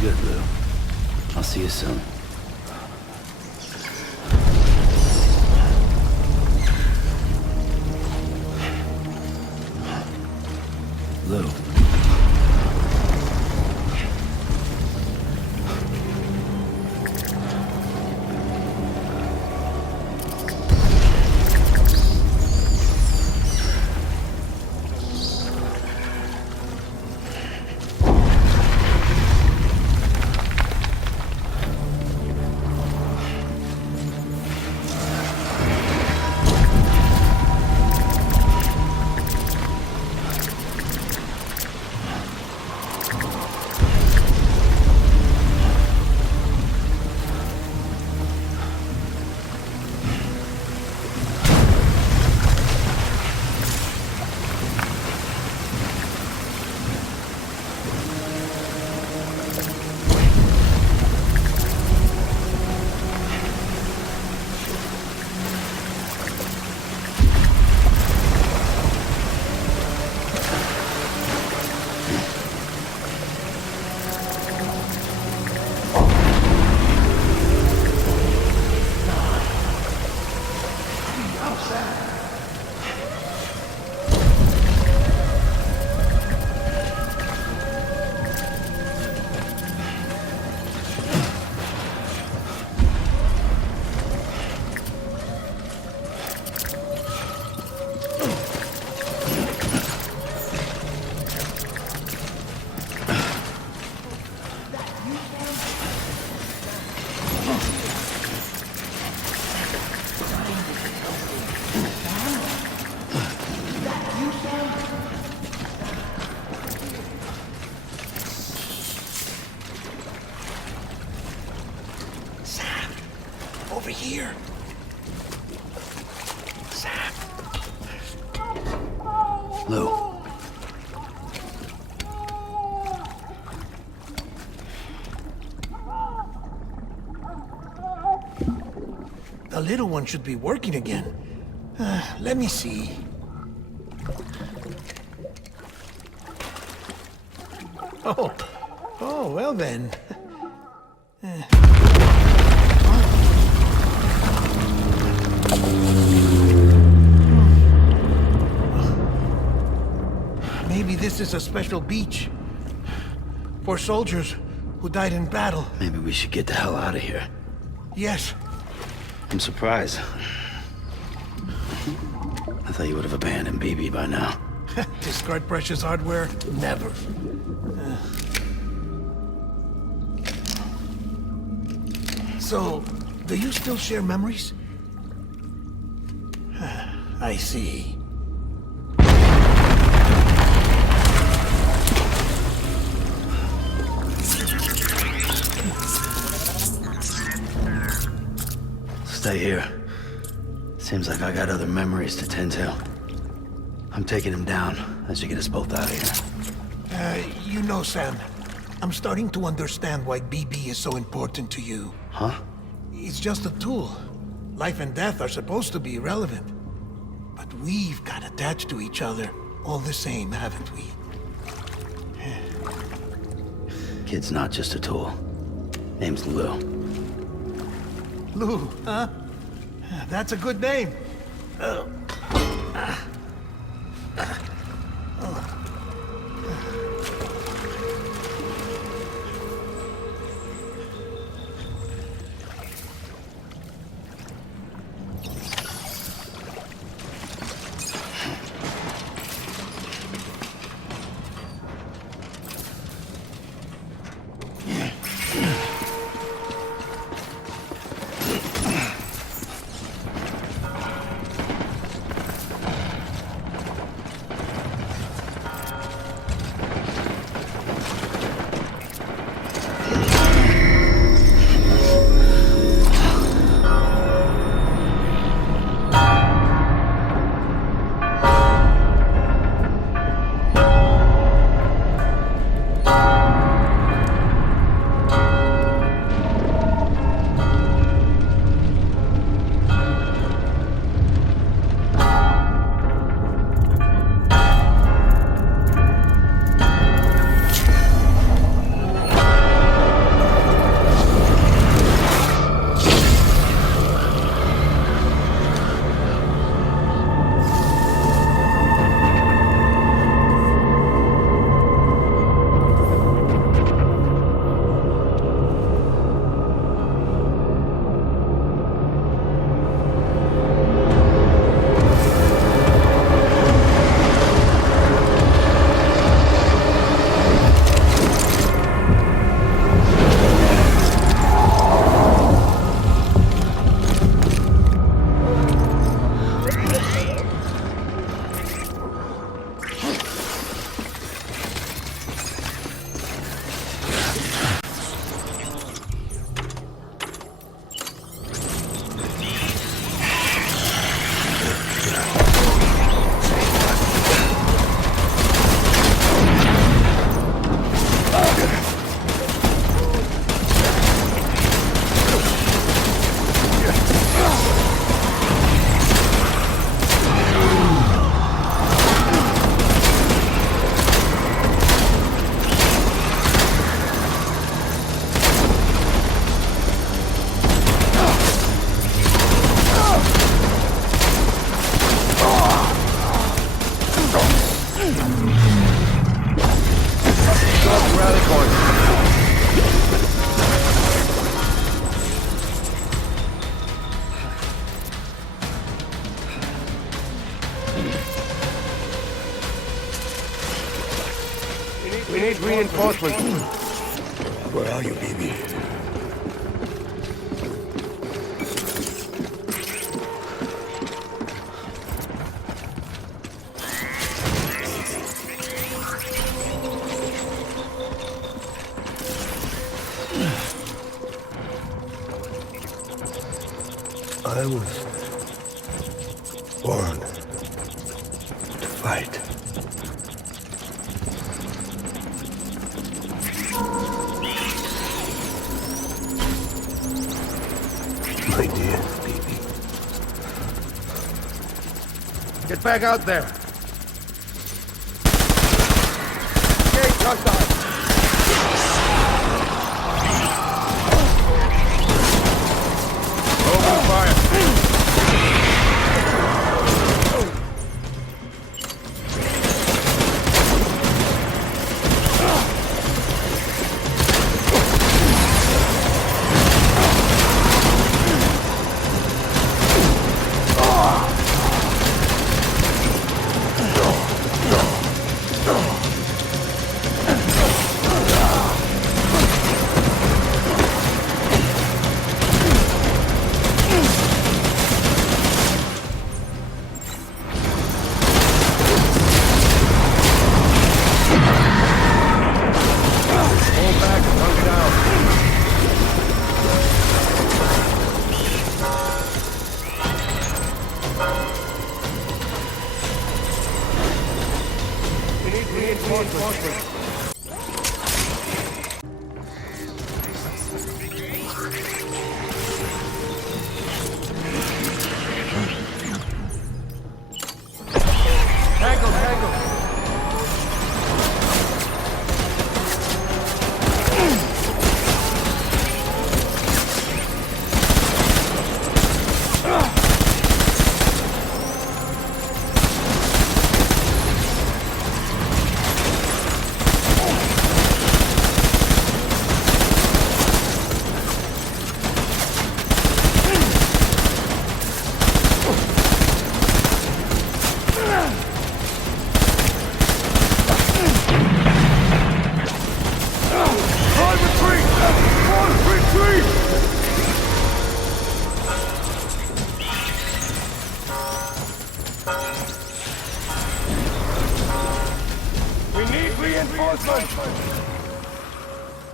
good, Lou. I'll see you soon. Lou. Over here. Sam. Lou. The little one should be working again. Let me see. Oh, well then. Maybe this is a special beach for soldiers who died in battle. Maybe we should get the hell out of here. Yes. I'm surprised. I thought you would have abandoned BB by now. Discard precious hardware? Never. So, do you still share memories? I see. Stay here. Seems like I got other memories to tend to. I'm taking him down as you get us both out of here. You know, Sam, I'm starting to understand why BB is so important to you. Huh? It's just a tool. Life and death are supposed to be irrelevant. But we've got attached to each other all the same, haven't we? Kid's not just a tool. Name's Lou. Lou, huh? That's a good name. Rally point. We need reinforcements. Where are you, baby? I was born to fight. My dear baby. Get back out there. Engage hostile. Open fire.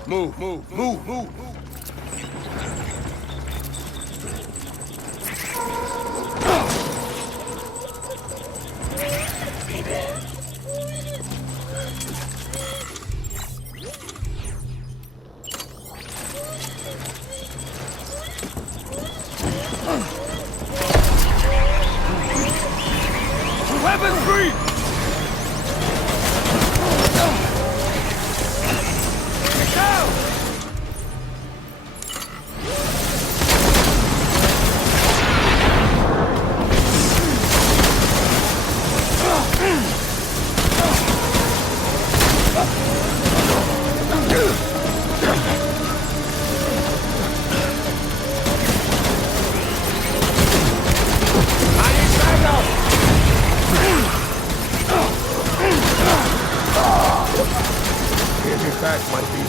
Move, move, move, move. Weapons free! Back might be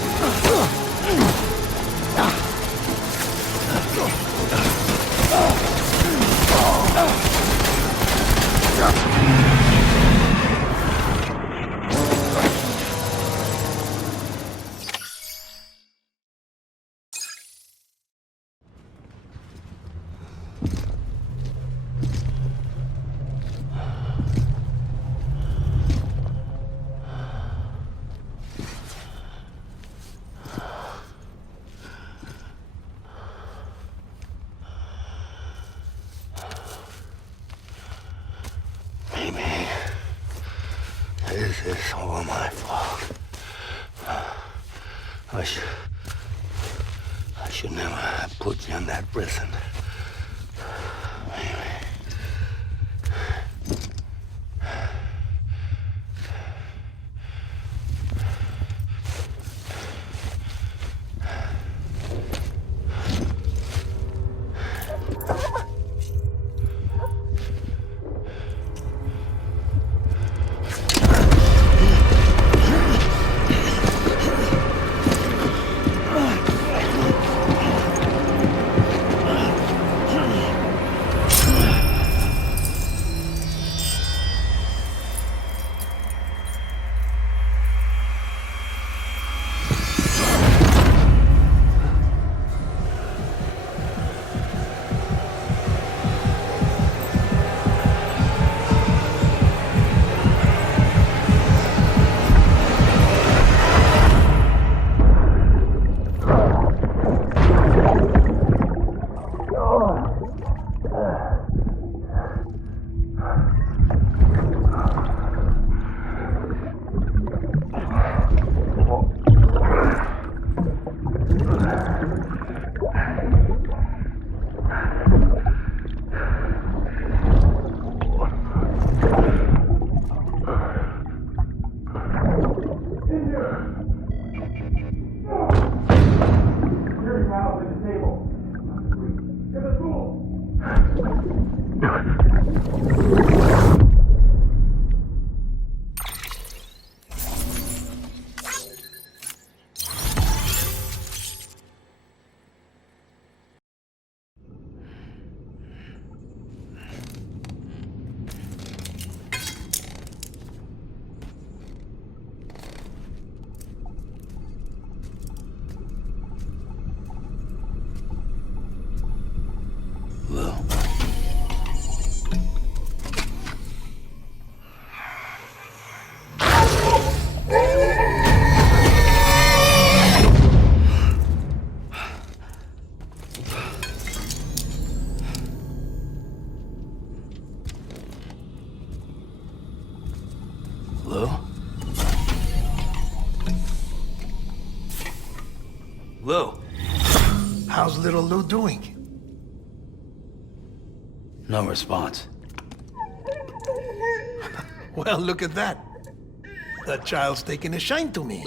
This is all my fault. I should never have put you in that prison. Maybe. Lou? Lou? How's little Lou doing? No response. Well, look at that. The child's taking a shine to me.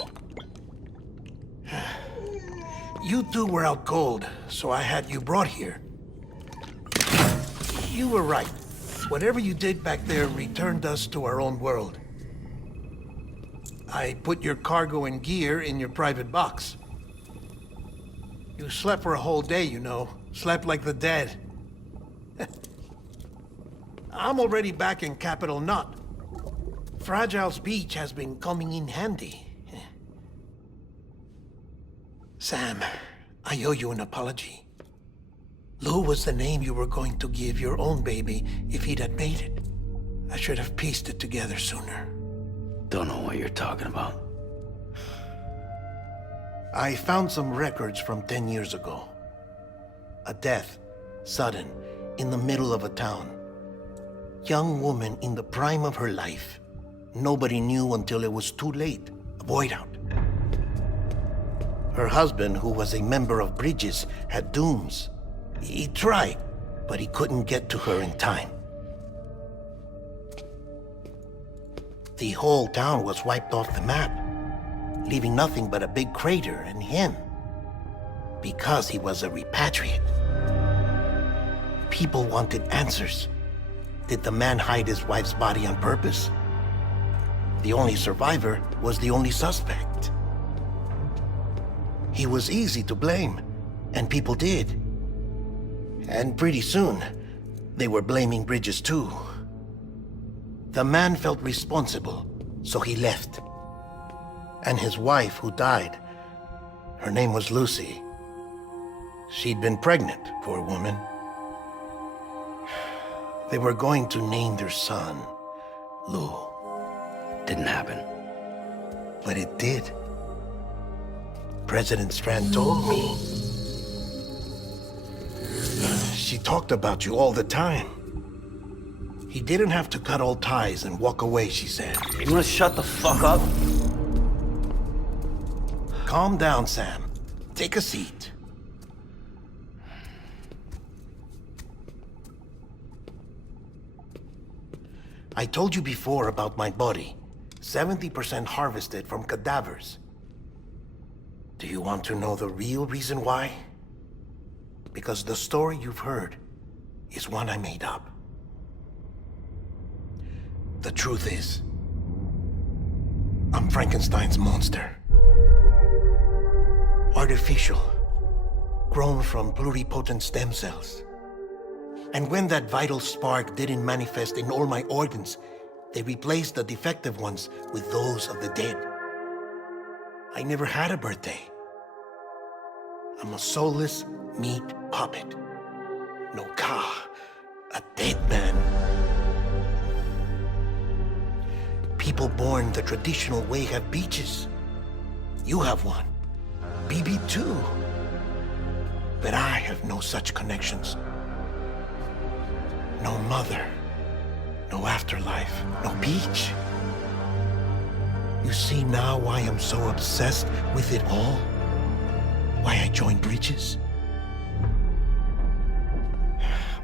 You two were out cold, so I had you brought here. You were right. Whatever you did back there returned us to our own world. I put your cargo and gear in your private box. You slept for a whole day, you know. Slept like the dead. I'm already back in Capital Knot. Fragile's beach has been coming in handy. Sam, I owe you an apology. Lou was the name you were going to give your own baby if he'd had made it. I should have pieced it together sooner. Don't know what you're talking about. I found some records from 10 years ago. A death, sudden, in the middle of a town. Young woman in the prime of her life. Nobody knew until it was too late. A void out. Her husband, who was a member of Bridges, had dooms. He tried, but he couldn't get to her in time. The whole town was wiped off the map, leaving nothing but a big crater and him. Because he was a repatriate. People wanted answers. Did the man hide his wife's body on purpose? The only survivor was the only suspect. He was easy to blame, and people did. And pretty soon, they were blaming Bridges too. The man felt responsible, so he left. And his wife, who died, her name was Lucy. She'd been pregnant, poor woman. They were going to name their son Lou. Didn't happen. But it did. President Strand told me. She talked about you all the time. He didn't have to cut all ties and walk away, she said. You wanna shut the fuck up? Calm down, Sam. Take a seat. I told you before about my body. 70% harvested from cadavers. Do you want to know the real reason why? Because the story you've heard is one I made up. The truth is, I'm Frankenstein's monster. Artificial, grown from pluripotent stem cells. And when that vital spark didn't manifest in all my organs, they replaced the defective ones with those of the dead. I never had a birthday. I'm a soulless meat puppet. No car, a dead man. People born the traditional way have beaches. You have one. BB too. But I have no such connections. No mother. No afterlife. No beach. You see now why I'm so obsessed with it all? Why I joined Bridges?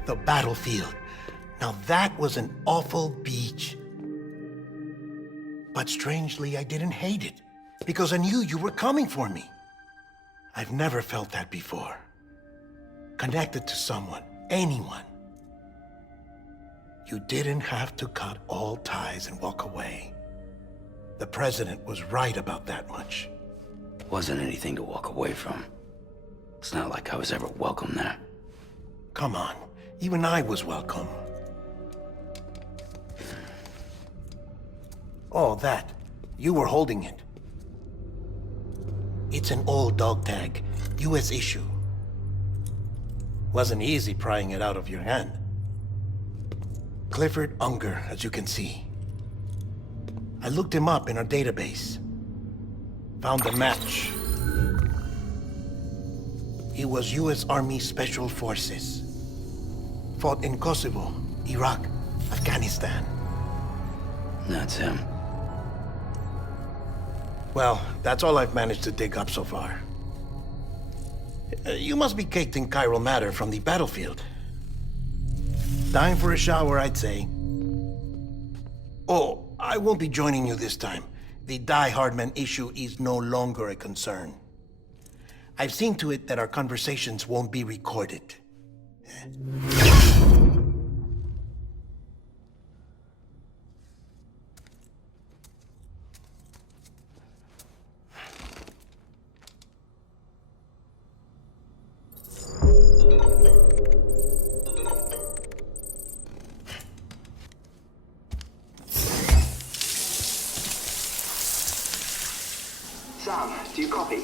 The battlefield. Now that was an awful beach. But strangely, I didn't hate it. Because I knew you were coming for me. I've never felt that before. Connected to someone, anyone. You didn't have to cut all ties and walk away. The president was right about that much. Wasn't anything to walk away from. It's not like I was ever welcome there. Come on, even I was welcome. Oh, that. You were holding it. It's an old dog tag, US issue. Wasn't easy prying it out of your hand. Clifford Unger, as you can see. I looked him up in our database. Found a match. He was US Army Special Forces. Fought in Kosovo, Iraq, Afghanistan. That's him. Well, that's all I've managed to dig up so far. You must be caked in chiral matter from the battlefield. Time for a shower, I'd say. Oh, I won't be joining you this time. The Die Hardman issue is no longer a concern. I've seen to it that our conversations won't be recorded. Sam, do you copy?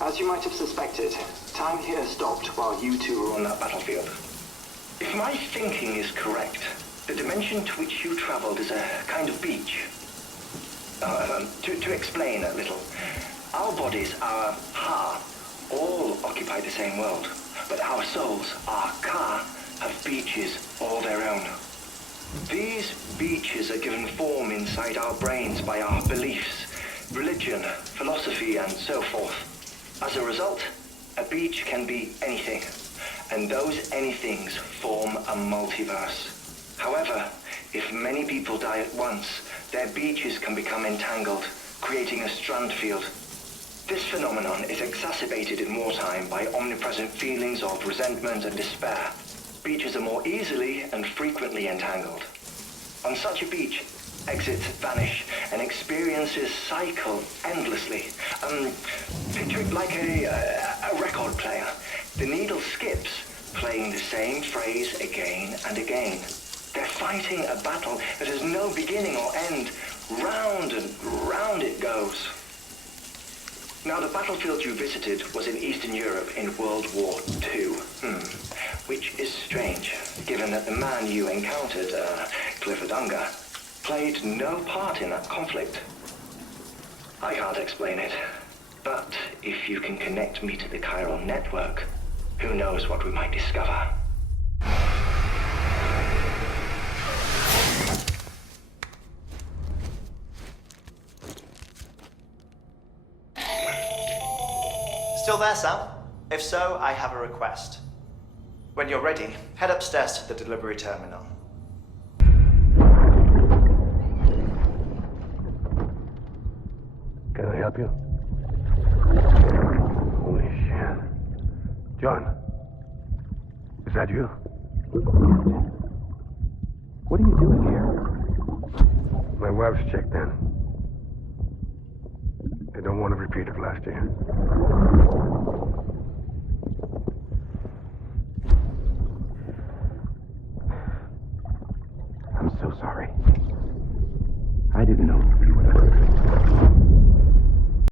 As you might have suspected, time here stopped while you two were on that battlefield. If my thinking is correct, the dimension to which you traveled is a kind of beach. To explain a little, our bodies, our ha, all occupy the same world, but our souls, our ka, have beaches all their own. These beaches are given form inside our brains by our beliefs, religion, philosophy, and so forth. As a result, a beach can be anything, and those anythings form a multiverse. However, if many people die at once, their beaches can become entangled, creating a strand field. This phenomenon is exacerbated in wartime by omnipresent feelings of resentment and despair. Beaches are more easily and frequently entangled. On such a beach, exits vanish and experiences cycle endlessly. Picture it like a record player. The needle skips, playing the same phrase again and again. They're fighting a battle that has no beginning or end. Round and round it goes. Now, the battlefield you visited was in Eastern Europe in World War II. Which is strange, given that the man you encountered, Clifford Unger, played no part in that conflict. I can't explain it, but if you can connect me to the chiral network, who knows what we might discover. Still there, Sam? If so, I have a request. When you're ready, head upstairs to the delivery terminal. Can I help you? Holy shit. John, is that you? What are you doing here? My wife's checked in. I don't want to repeat of last year.